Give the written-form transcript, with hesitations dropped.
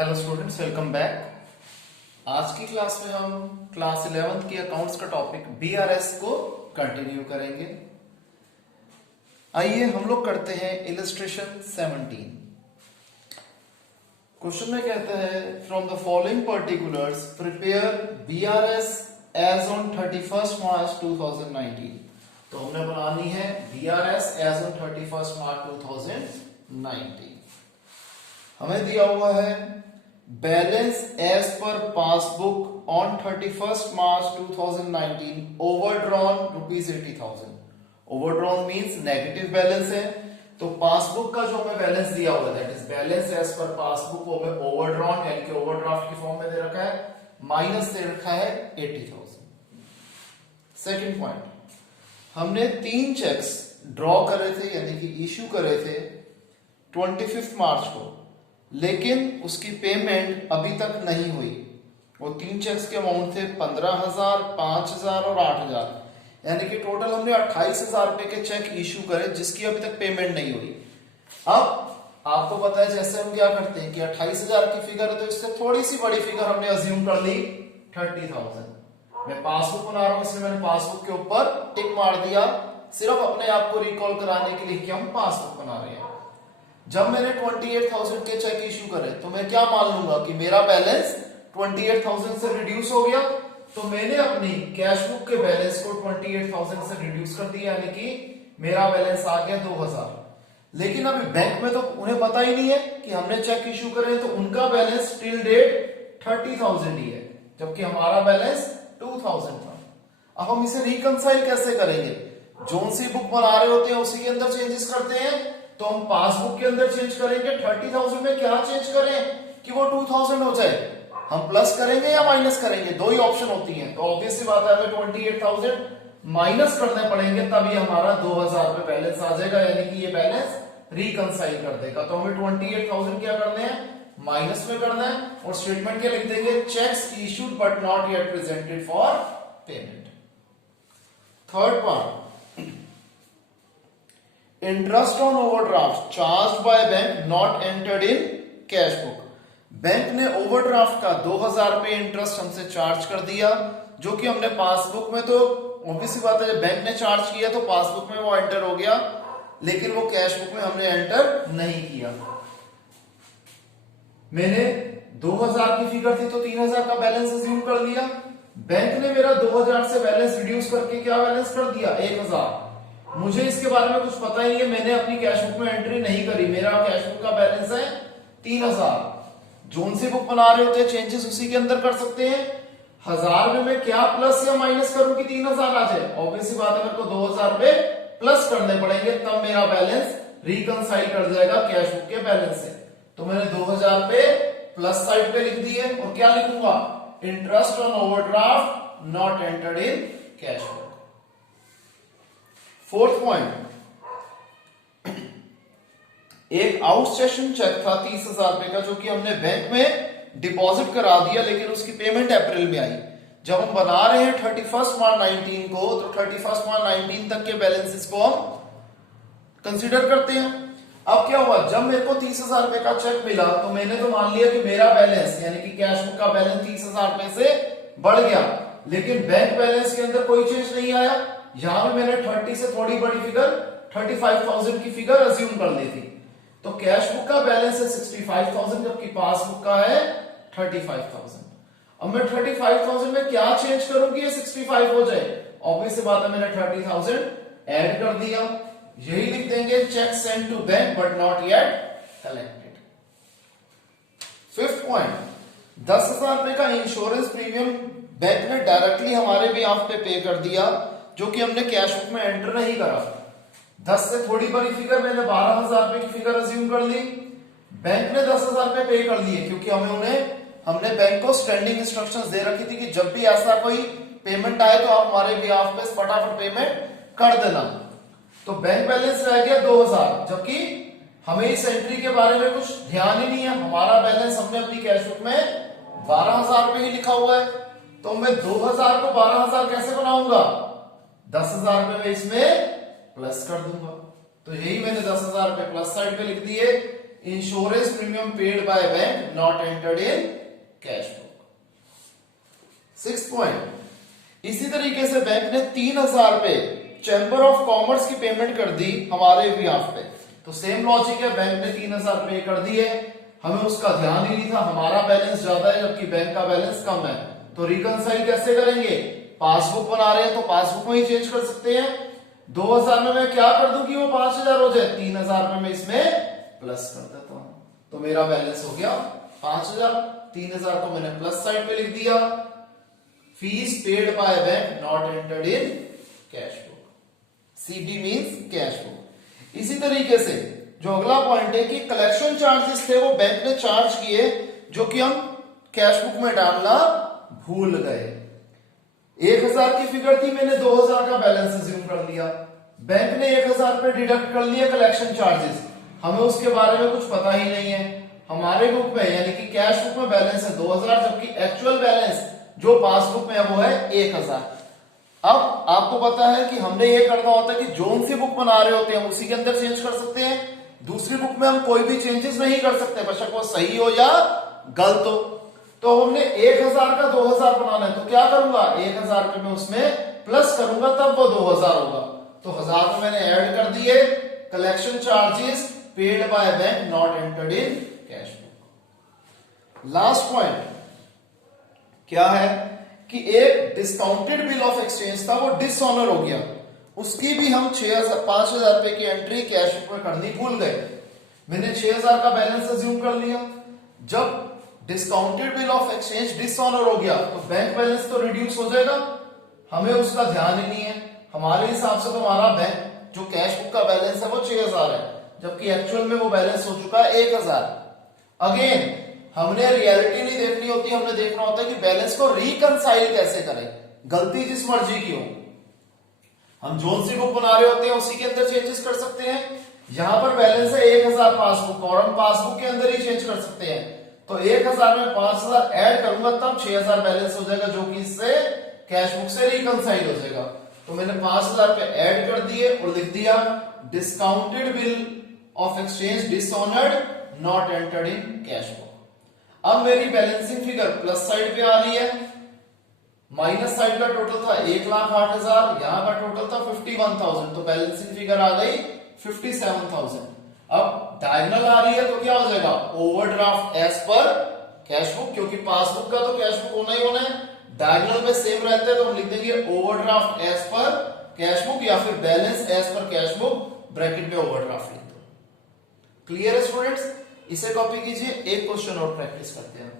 Hello students, welcome back. आज की class में हम क्लास 11th की अकाउंट्स का टॉपिक बीआरएस को कंटिन्यू करेंगे। आइए हम लोग करते हैं इलस्ट्रेशन 17। क्वेश्चन में कहता है from the following particulars prepare BRS as on 31st March 2019। तो हमने बनानी है BRS as on 31st March 2019। हमें दिया हुआ है balance as per passbook on 31st March 2019 overdrawn ₹80,000। Overdrawn means negative balance है, तो पासबुक का जो हमें बैलेंस दिया हुआ है that is balance as per passbook वो हमें ओवरड्रॉन यानी कि ओवरड्राफ्ट की फॉर्म में दे रखा है, माइनस दे रखा है 80,000। सेकंड पॉइंट, हमने 3 चेक्स ड्रॉ करे थे यानी कि इश्यू करे थे 25 मार्च को, लेकिन उसकी पेमेंट अभी तक नहीं हुई। वो 3 चेक्स के अमाउंट थे 15,000, 5,000 और 8,000, यानी कि टोटल हमने 28,000 रुपए के चेक इश्यू करे जिसकी अभी तक पेमेंट नहीं हुई। अब आपको पता है जैसे हम क्या करते हैं कि 28,000 की फिगर है तो इससे थोड़ी सी बड़ी फिगर हमने अज्यूम कर ली 30,000। मैं पासबुक बना रहा हूं इसलिए मैंने पासबुक के ऊपर टिक मार दिया, सिर्फ अपने आप को रिकॉल कराने के लिए कि हम पासबुक बना रहे हैं। जब मैंने 28,000 के चेक इश्यू करे तो मैं क्या मान लूंगा कि मेरा बैलेंस 28,000 से रिड्यूस हो गया, तो मैंने अपनी कैश बुक के बैलेंस को 28,000 से रिड्यूस कर दिया यानी कि मेरा बैलेंस आ गया 2,000। लेकिन अभी बैंक में तो उन्हें पता ही नहीं है कि हमने चेक इश्यू करे, तो उनका बैलेंस टिल डेट 30,000 ही है जबकि हमारा बैलेंस 2,000 था। अब हम इसे रिकंसाइल कैसे करेंगे? जोन सी बुक बना रहे होते हैं उसी के अंदर चेंजेस करते हैं, तो हम पासबुक के अंदर चेंज करेंगे। 30,000 में क्या चेंज करें कि वो 2,000 हो जाए? हम प्लस करेंगे या माइनस करेंगे? दो ही ऑप्शन होती हैं, तो ऑब्वियसली बात है हमें 28,000 माइनस करने पड़ेंगे तभी हमारा 2,000 रुपए बैलेंस आ जाएगा, यानी कि ये बैलेंस रिकंसाइल कर देगा। तो हमें 28,000 क्या करने हैं? माइनस में करना है, और स्टेटमेंट क्या लिख देंगे? Checks issued but not yet presented for payment. Third part, interest on overdraft charge by bank not entered in cash book. Bank ने ओवरड्राफ्ट का 2,000 रुपए इंटरेस्ट हमसे चार्ज कर दिया, जो कि हमने पासबुक में, तो ऑब्वियसली बात है जब बैंक ने चार्ज किया तो पासबुक में वो एंटर हो गया, लेकिन वो कैश बुक में हमने एंटर नहीं किया। मैंने 2,000 की फिगर थी तो 3,000 का बैलेंस अज्यूम कर लिया। बैंक ने मेरा 2,000 से बैलेंस रिड्यूस करके क्या बैलेंस कर दिया? 1,000। मुझे इसके बारे में कुछ पता ही नहीं है, मैंने अपनी कैश बुक में एंट्री नहीं करी, मेरा कैश बुक का बैलेंस है 3,000। जोन से बुक बना रहे होते हैं चेंजेस उसी के अंदर कर सकते हैं। 1,000 में मैं क्या प्लस या माइनस करूं कि 3,000 आ जाए? ऑब्वियसली बात है मेरे को 2,000 रुपए प्लस करने पड़ेंगे, तब मेरा बैलेंस रिकंसाइल कर जाएगा कैश बुक के बैलेंस से। तो मैंने 2,000 रुपए प्लस साइड पे लिख दिए, और क्या लिखूंगा? Interest on overdraft not entered in cash book. Fourth point, एक आउटस्टेशन चेक था 30,000 रुपए का, जो कि हमने बैंक में डिपॉजिट करा दिया, लेकिन उसकी पेमेंट अप्रैल में आई। जब हम बना रहे हैं 31st मार्च 19 को, तो 31st मार्च 19 तक के बैलेंसेस को हम कंसीडर करते हैं। अब क्या हुआ, जब मेरे को 30,000 रुपए का चेक मिला तो मैंने तो मान लिया कि मेरा बैलेंस यानी कि कैश बुक का बैलेंस 30,000 रुपए से बढ़ गया, लेकिन बैंक बैलेंस के अंदर कोई चेंज नहीं आया। यहां पे मैंने 30 से थोड़ी बड़ी फिगर 35,000 की फिगर अज्यूम कर ली थी, तो कैश बुक का बैलेंस है 65,000 जबकि पासबुक का है 35,000। अब मैं 35,000 में क्या चेंज करूं कि ये 65 हो जाए? ऑब्वियसली बात है मैंने 30,000 ऐड कर दिया, यही लिख देंगे cheque sent to bank but not yet collected. Fifth point, 10,000 रुपए का इंश्योरेंस प्रीमियम बैंक ने डायरेक्टली हमारे बिहाफ पे पे कर दिया, जो कि हमने कैश बुक में एंटर नहीं करा। 10 से थोड़ी बड़ी फिगर मैंने 12,000 रुपए की फिगर अज्यूम कर ली। बैंक ने 10,000 रुपए पे कर दिए क्योंकि हमने बैंक को स्टैंडिंग इंस्ट्रक्शंस दे रखी थी कि जब भी ऐसा कोई पेमेंट आए तो आप हमारे बिहाफ पे फटाफट पेमेंट कर देना। तो बैंक बैलेंस रह गया 2,000, जबकि हमें इस एंट्री के बारे में कुछ ध्यान ही नहीं है। हमारा बैलेंस हमने अपनी कैश बुक में 12,000 रुपए ही लिखा हुआ है, तो मैं 2,000 को 12,000 कैसे बनाऊंगा? 10,000 रुपए में इसमें प्लस कर दूंगा, तो यही मैंने 10,000 रुपए प्लस साइड पे लिख दिए। Insurance premium paid by bank not entered in cash book. 6th point, इसी तरीके से बैंक ने 3000 पे चैंबर ऑफ कॉमर्स की पेमेंट कर दी हमारे बिहाफ पे। तो सेम लॉजिक है, बैंक ने 3000 पे कर दिए, हमें उसका ध्यान ही नहीं था, हमारा बैलेंस ज्यादा है जबकि बैंक का बैलेंस कम है। तो रिकंसाइल कैसे करेंगे? पासबुक बना रहे हैं तो पासबुक में ही चेंज कर सकते हैं। 2000 में मैं क्या कर दूं कि वो 5000 हो जाए, 3000 में मैं इसमें प्लस कर देता हूं, तो मेरा बैलेंस हो गया 5000। 3000 को मैंने प्लस साइड पे लिख दिया। Fees paid by bank not entered in cash book, CB means cash book. इसी तरीके से जो अगला पॉइंट है कि कलेक्शन चार्जेस थे वो बैंक ने चार्ज किए, जो कि हम कैश बुक में डालना भूल गए। 1000 की फिगर थी, मैंने 2000 का बैलेंस अज्यूम कर लिया, बैंक ने 1000 पे डिडक्ट कर लिया कलेक्शन चार्जेस, हमें उसके बारे में कुछ पता ही नहीं है। हमारे बुक में यानी कि कैश बुक में बैलेंस है 2000, जबकि एक्चुअल बैलेंस जो पासबुक में है वो है 1000। अब आपको पता है कि हमने ये करना होता है कि जोन सी बुक बना रहे होते हैं उसी के अंदर चेंज कर सकते हैं, दूसरी बुक में हम कोई भी चेंजेस नहीं कर सकते, बेशक वो सही हो या गलत हो। तो हमने 1000 का 2000 बनाना है, तो क्या करूंगा, 1000 पे मैं उसमें प्लस करूंगा तब वो 2000 होगा। तो 1000 में मैंने ऐड कर दिए collection charges paid by bank not entered in cash book. Last point क्या है कि एक डिस्काउंटेड बिल ऑफ एक्सचेंज था, वो डिसऑनर हो गया, उसकी भी हम 5000 रुपए की एंट्री कैश बुक में करनी भूल गए। मैंने 6000 का बैलेंस अज्यूम कर लिया, जब discounted bill of exchange dishonour हो गया तो बैंक बैलेंस तो रिड्यूस हो जाएगा, हमें उसका ध्यान ही नहीं है। हमारे हिसाब से तो हमारा बैंक जो कैश बुक का बैलेंस है वो 6000 है, जबकि एक्चुअल में वो बैलेंस हो चुका है 1000। अगेन हमने रियलिटी नहीं देखनी होती, हमने देखना होता है कि बैलेंस को रिकंसाइल कैसे करें, गलती जिस मर्जी की हो। हम जोन सी बुक बना रहे होते हैं उसी के अंदर चेंजेस कर सकते हैं। यहां पर बैलेंस है 1000 पासबुक और हम पासबुक के अंदर ही चेंज कर सकते हैं। तो 1000 में 5000 ऐड करूंगा तब 6000 बैलेंस हो जाएगा, जो कि इससे कैश बुक से रिकंसाइल हो जाएगा। तो मैंने 5000 पे ऐड कर दिए और लिख दिया discounted bill of exchange dishonoured not entered in cash book. अब मेरी बैलेंसिंग फिगर प्लस साइड पे आ रही है, माइनस साइड का टोटल था 1,08,000, यहां का टोटल था 51,000, तो बैलेंसिंग फिगर आ गई 57,000। अब डायगोनल आ रही है तो क्या हो जाएगा, overdraft as per cash book, क्योंकि पासबुक का तो कैश बुक होना ही होना है, डायगोनल में सेम रहते हैं तो हम लिख देंगे overdraft as per cash book या फिर balance as per cash book, bracket में ओवरड्राफ्ट लिख दो। क्लियर है स्टूडेंट्स? इसे कॉपी कीजिए, एक क्वेश्चन और प्रैक्टिस करते हैं।